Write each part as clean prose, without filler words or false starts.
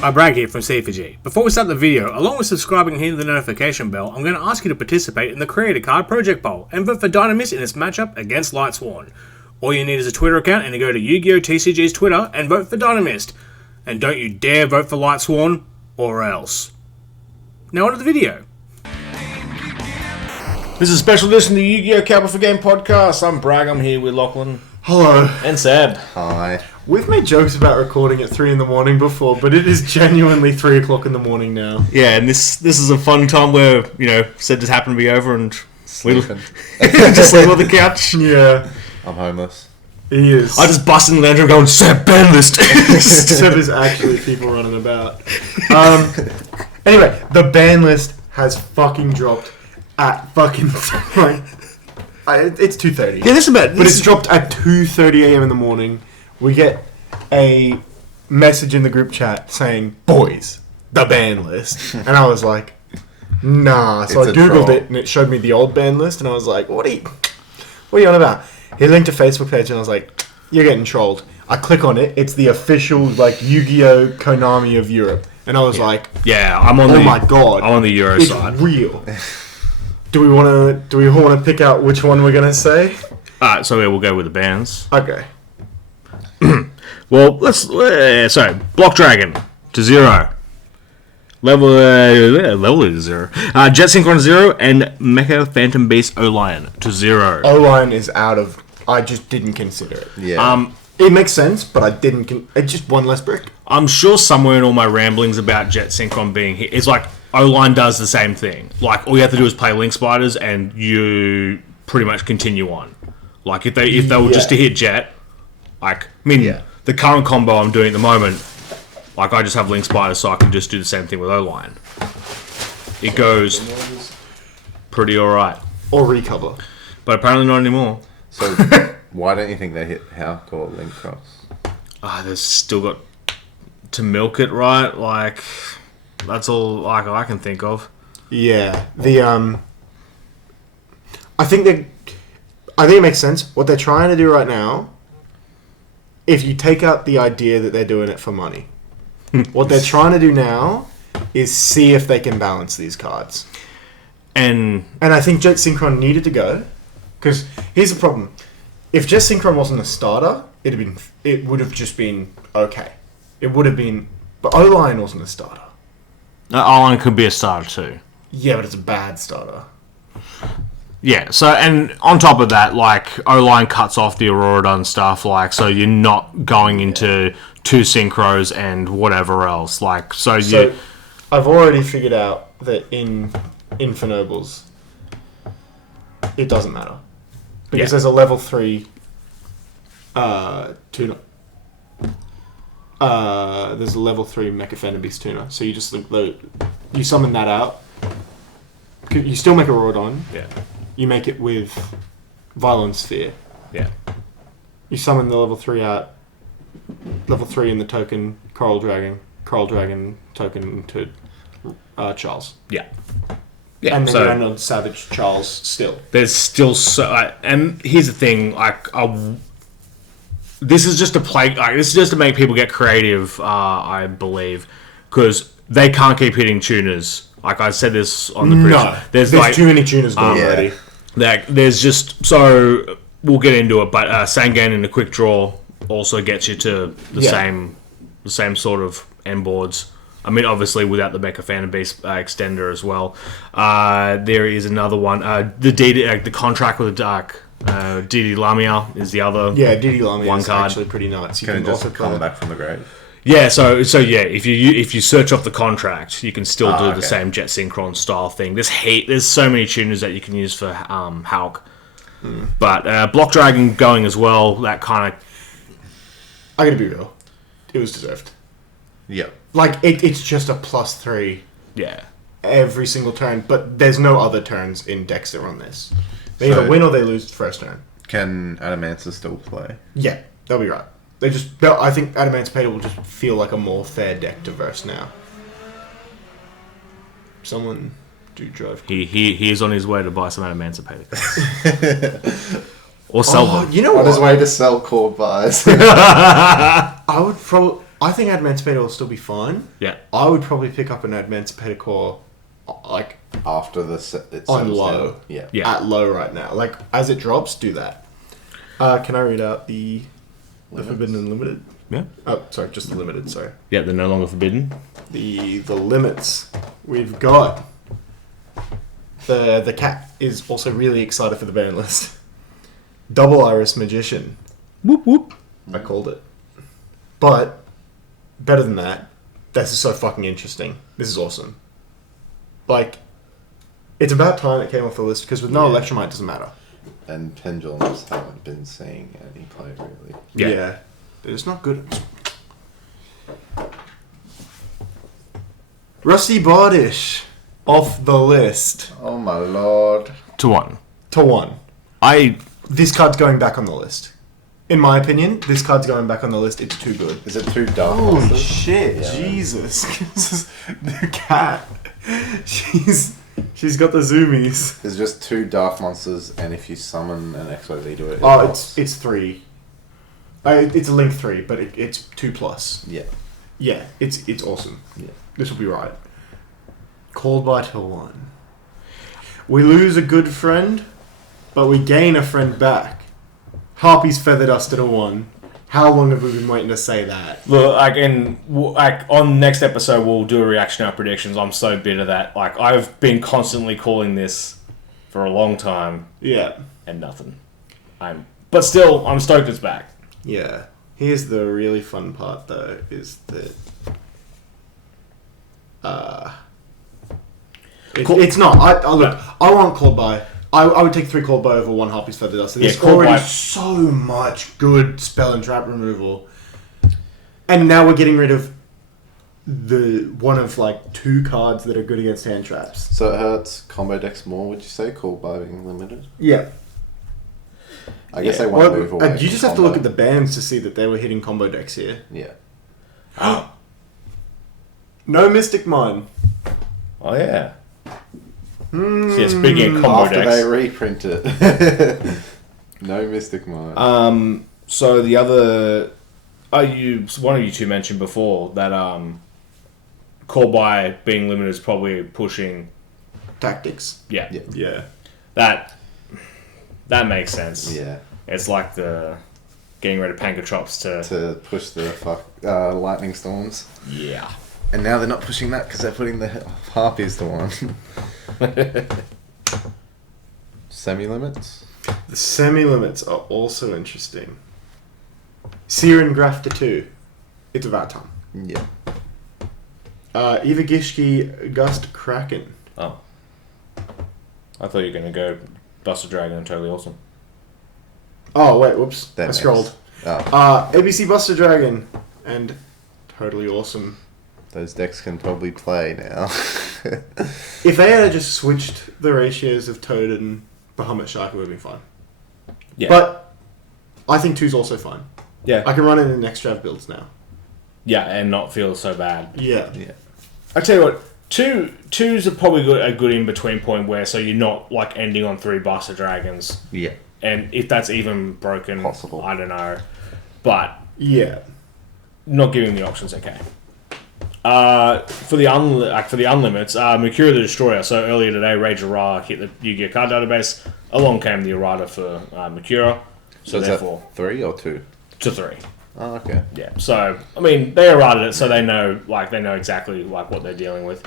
Brag here from C4G. Before we start the video, along with subscribing and hitting the notification bell, I'm going to ask you to participate in the Creator Card Project Poll and vote for Dynamist in its matchup against Lightsworn. All you need is a Twitter account and to go to Yu-Gi-Oh! TCG's Twitter and vote for Dynamist. And don't you dare vote for Lightsworn, or else. Now on to the video. This is a special edition of the Yu-Gi-Oh! Cowboy for Game podcast. I'm Bragg, I'm here with Lachlan. Hello. And Seb. Hi. We've made jokes about recording at 3 in the morning before, but it is genuinely 3 o'clock in the morning now. Yeah, and this is a fun time where, Seb just happened to be over and Sleeping. just sleep on the couch. Yeah. I'm homeless. He is. I just bust in the lounge and going, Seb Banlist. Seb is actually people running about. Anyway, the ban list has fucking dropped at fucking... it's 2:30. Yeah, this is about... But it's dropped at 2:30 a.m. in the morning. We get a message in the group chat saying, boys, the ban list. And I was like, nah. So I Googled it and it showed me the old ban list and I was like, what are you on about? He linked a Facebook page and I was like, you're getting trolled. I click on it. It's the official Yu-Gi-Oh! Konami of Europe. And I was like, yeah, I'm on my god. I'm on the Euro it's side. Real. Do we want to pick out which one we're going to say? Alright, so we'll go with the bands. Okay. Well, so Block Dragon to 0. Level to 0. Jet Synchron 0 and Mecha Phantom Beast O-Lion to 0. O-Lion is out of... I just didn't consider it. Yeah. It makes sense, but I didn't... It's just one less brick. I'm sure somewhere in all my ramblings about Jet Synchron being hit, it's like O-Line does the same thing. Like, all you have to do is play Link Spiders and you pretty much continue on. Like, if they were just to hit Jet, the current combo I'm doing at the moment, like, I just have Link Spiders so I can just do the same thing with O-Line. It goes pretty alright. Or recover. But apparently not anymore. So, why don't you think they hit Hawk or Link Cross? They've still got to milk it, right? Like, that's all I can think of. Yeah. I think it makes sense. What they're trying to do right now, if you take out the idea that they're doing it for money, what they're trying to do now is see if they can balance these cards. And I think Jet Synchron needed to go, because here's the problem: if Jet Synchron wasn't a starter, it would have just been okay. It would have been, but O-Line wasn't a starter. O-Line could be a starter too. Yeah, but it's a bad starter. Yeah, so, and on top of that, like, O-Line cuts off the Aurora and stuff, like, so you're not going into 2 synchros and whatever else, like, so I've already figured out that in Infernobles, it doesn't matter. Because there's a level 3 tuner. There's a level 3 Mecha Phantom Beast tuner, so you just you summon that out. You still make a Rhodon. Yeah. You make it with Violent Sphere. Yeah. You summon the level 3 out. Level 3 in the token Coral Dragon token to Charles. Yeah. Yeah. And then you're on Savage Charles still. There's still and here's the thing, like, this is just to play, like, this is just to make people get creative, I believe, because they can't keep hitting tuners. Like I said this on the previous. No, there's too many tuners going already. There's just, so we'll get into it, but Sangan in the quick draw also gets you to the same sort of end boards. I mean, obviously without the Mecha Phantom Beast extender as well. There is another one. The contract with the Dark. Didi Lamia is the other. Yeah, Didi Lamia one is card. actually pretty nuts. You can can just also come back from the grave. Yeah, so yeah, if you search off the contract, you can still do the same Jet Synchron style thing. There's so many tuners that you can use for Hulk. But Block Dragon going as well, that kind of... I gotta be real. It was deserved. Yep. Like, it's just a +3 every single turn, but there's no other turns in decks that run this. They either win or they lose the first turn. Can Adamancer still play? Yeah, they'll be right. I think Adamancer will just feel like a more fair deck to verse now. Someone do drive. He is on his way to buy some Adamancer cards. Or sell them. You know on his way to sell core buys. I I think Advancipator will still be fine. Yeah. I would probably pick up an Advancipator core, like, After it on settles low. down. Yeah. Yeah. At low right now. Like, as it drops, do that. Can I read out the Forbidden and Limited? Yeah. Oh, sorry, just the Limited, sorry. Yeah, they're no longer forbidden. The limits. We've got... The cat is also really excited for the ban list. Double Iris Magician. Whoop whoop. I called it. But, better than that, this is so fucking interesting. This is awesome. Like, it's about time it came off the list, because with no Electromite, it doesn't matter. And pendulums haven't been seeing any play really. Yeah. It's not good. Rusty Bardish off the list Oh my lord. To 1. to 1. I This card's going back on the list. In my opinion, this card's going back on the list. It's too good. Is it too dark? Holy monsters? shit, Yeah. Jesus. The cat. She's got the zoomies. There's just 2 dark monsters, and if you summon an XYZ to it, Oh, drops. it's 3. It's a link 3, but it's 2+. Yeah. Yeah, it's awesome. Yeah. This will be right. Called by to 1. We lose a good friend, but we gain a friend back. Harpy's feathered us to 1. How long have we been waiting to say that? look like on next episode we'll do a reaction to our predictions. I'm so bitter that like I've been constantly calling this for a long time Yeah. and nothing. But still I'm stoked it's back. Yeah. Here's the really fun part, though, is that... It's not. Look, I want Called By. I would take 3 Called By over 1 Harpy's Feather Dust. There's Called already By- so much good spell and trap removal. And now we're getting rid of the one of, like, 2 cards that are good against hand traps. So it hurts combo decks more, would you say, called by being limited? Yeah. I guess they want to move away. You just from have to look combo. at the bans to see that they were hitting combo decks here. Yeah. No Mystic Mine. Oh yeah. So yeah, speaking of combo After decks. they reprint it. No Mystic Mine. So the other, one of you two mentioned before that call by being limited is probably pushing. Tactics. Yeah, Yeah. Yeah. that makes sense. Yeah. It's like the getting rid of Pankatrops To push the lightning storms. yeah. And now they're not pushing that because they're putting the harpies to 1. Semi-limits? The semi-limits are also interesting. Siren Graph to 2. It's about time. Yeah. Ivagishki Gust Kraken. Oh, I thought you were gonna go Buster Dragon and Totally Awesome. Oh, wait, whoops. That I makes- scrolled. Oh, ABC Buster Dragon. And Totally Awesome. those decks can probably play now. If they had just switched the ratios of Toad and Bahamut Shark, it would have been fine. Yeah, But I think 2's also fine. yeah, I can run it in next draft builds now. yeah, and not feel so bad. Yeah. Yeah. I tell you what, twos are probably a good in between point where so you're not like ending on 3 Buster Dragons, Yeah. and if that's even broken, Possible. I don't know, but Yeah. not giving the options okay. For the unlimits, Mercury the Destroyer. So earlier today, Rage Ra hit the Yu-Gi-Oh card database. Along came the errata for Mercury. So is therefore, that 3 or 2? to 3. Oh, okay. Yeah. So I mean, they errated it, so they know exactly like what they're dealing with.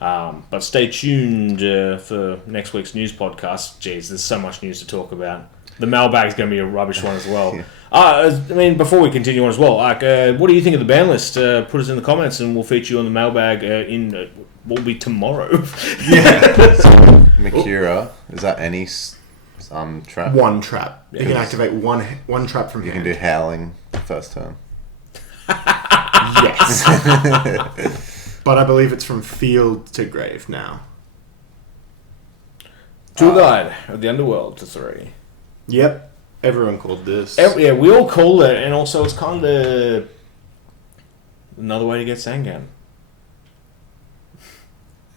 But stay tuned for next week's news podcast. Jeez, there's so much news to talk about. The mailbag's going to be a rubbish one as well. I mean, before we continue on as well, like, what do you think of the ban list? Put us in the comments, and we'll feature you on the mailbag in will be tomorrow. Makura, is that any trap? 1 trap. You can Yes. activate one trap from You hand. can do howling first turn. Yes. But I believe it's from field to grave now. Tour guide of the underworld to 3. Yep. Everyone called this. Yeah, we all call it, and also it's kind of another way to get Sangan.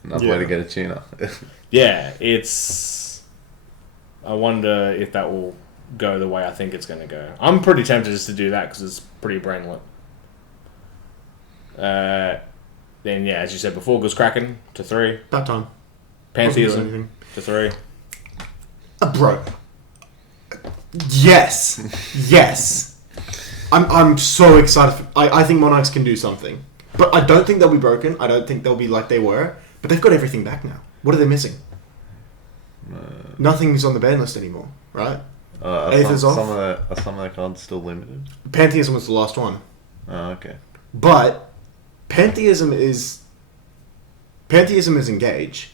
Another Yeah. way to get a tuner. Yeah, it's. I wonder if that will go the way I think it's going to go. I'm pretty tempted just to do that because it's pretty brainlet. Then yeah, as you said before, goes Kraken to 3. About time. Pantheism Anything. to 3. Bro. Yes. Yes. I'm so excited. I think Monarchs can do something. But I don't think they'll be broken. I don't think they'll be like they were. But they've got everything back now. What are they missing? Nothing's on the ban list anymore, right? Eighth is off. Are some of the cards still limited? Pantheism was the last one. Oh, okay. But Pantheism is Engage.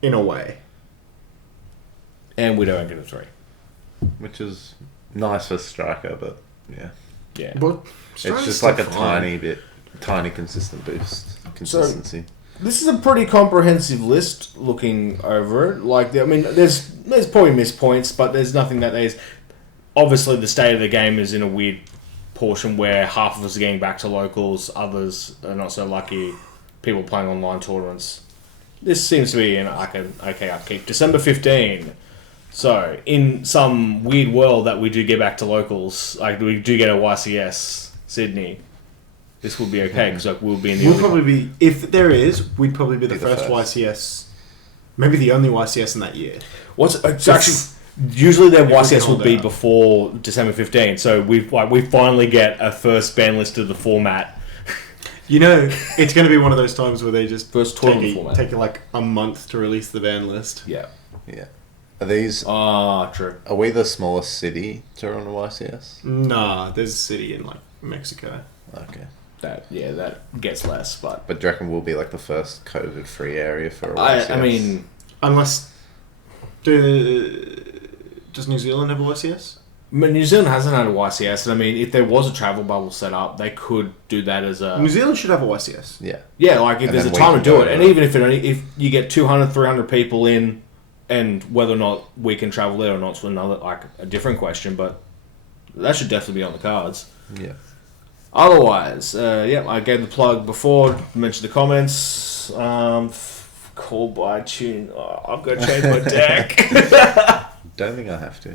In a way. And we don't get a 3. Which is nice for Striker, but yeah. Yeah. But It's just like a tiny consistent boost. Consistency. This is a pretty comprehensive list looking over it. Like, I mean, there's probably missed points, but there's nothing that there's... Obviously, the state of the game is in a weird portion where half of us are getting back to locals, others are not so lucky, people playing online tournaments. This seems to be an okay upkeep. December 15. So, in some weird world that we do get back to locals, like we do get a YCS Sydney, this will be okay because like we'll be in the. We'll probably be, if there is, we'd probably be the first first. YCS, maybe the only YCS in that year. It's actually usually their YCS hold would be out. before December 15. So we finally get a first ban list of the format. You know, it's going to be one of those times where they just First tournament format. take like a month to release the ban list. Yeah. Yeah. Are these? True. Are we the smallest city to run a YCS? Nah, there's a city in like Mexico. Okay. That gets less, but But do you reckon we'll be like the first COVID-free area for a YCS? I mean, Unless, does New Zealand have a YCS? New Zealand hasn't had a YCS, and I mean, if there was a travel bubble set up, they could do that as a... New Zealand should have a YCS. yeah. Yeah, like if And there's a then we time to can do go it, and there. even if you get 200, 300 people in, and whether or not we can travel there or not is another, like, a different question, but that should definitely be on the cards. Yeah. Otherwise, I gave the plug before, mentioned the comments, call by tune, I've got to change my deck. Don't think I have to.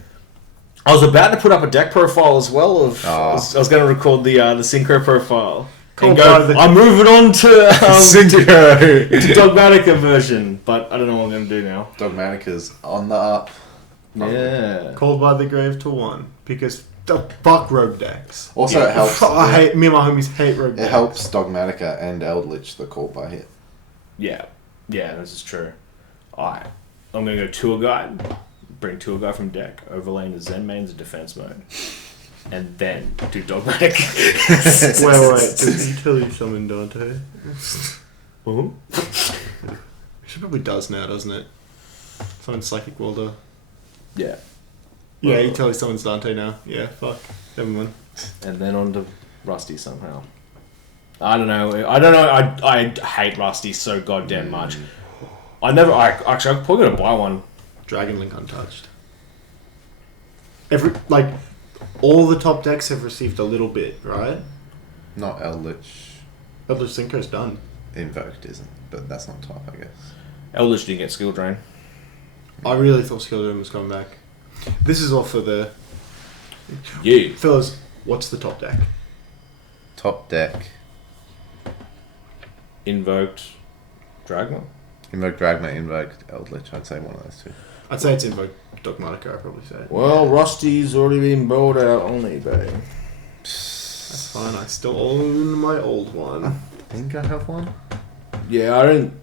I was about to put up a deck profile as well. I was going to record the Synchro profile. And go, I'm moving on to Synchro! to Dogmatica version, but I don't know what I'm going to do now. Dogmatica's on the up. Yeah. Called by the grave to 1 because the fuck rogue decks. Also, it helps. Me and my homies hate rogue decks. It helps Dogmatica and Eldritch the call by hit. Yeah, this is true. Alright, I'm going to go Tour Guide, bring Tour Guide from deck, overlaying the Zen mains in defense mode, and then do Dogmatic. Wait, did he tell you summon Dante? She probably does now, doesn't it? Summon Psychic Welder. Yeah. Yeah, you tell he summons Dante now. Yeah, fuck. Never mind. And then on to Rusty somehow. I don't know. I hate Rusty so goddamn much. I'm probably going to buy one. Dragon Link untouched. All the top decks have received a little bit, right? Not Eldritch. Eldritch Synchro's done. Invoked isn't, but that's not top, I guess. Eldritch didn't get skill drain. I really thought Skeleton was coming back. This is all for the... Yeah. Fellas, what's the top deck? Top deck. Invoked Dragma. Invoked Dragma, invoked Eldritch. I'd say one of those two. I'd say it's Invoke Dogmatica, I'd probably say. Well, Rusty's already been bought out on eBay. That's fine, I still own my old one. I think I have one. Yeah, I don't...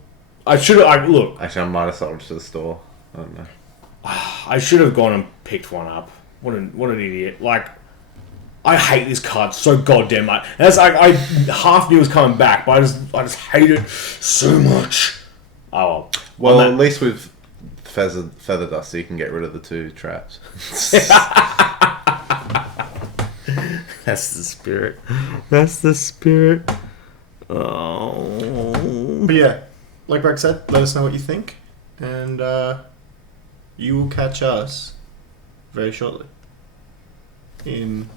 I should have... Look, Actually, I might have sold it to the store. I don't know. I should have gone and picked one up. What an idiot. Like, I hate this card so goddamn much. And that's like, I half knew it was coming back, but I just hate it so much. Oh, well. At least with Feather Dust, you can get rid of the 2 traps. That's the spirit. That's the spirit. Oh. But yeah, like Bragg said, let us know what you think. And you will catch us very shortly in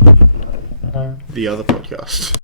the other podcast.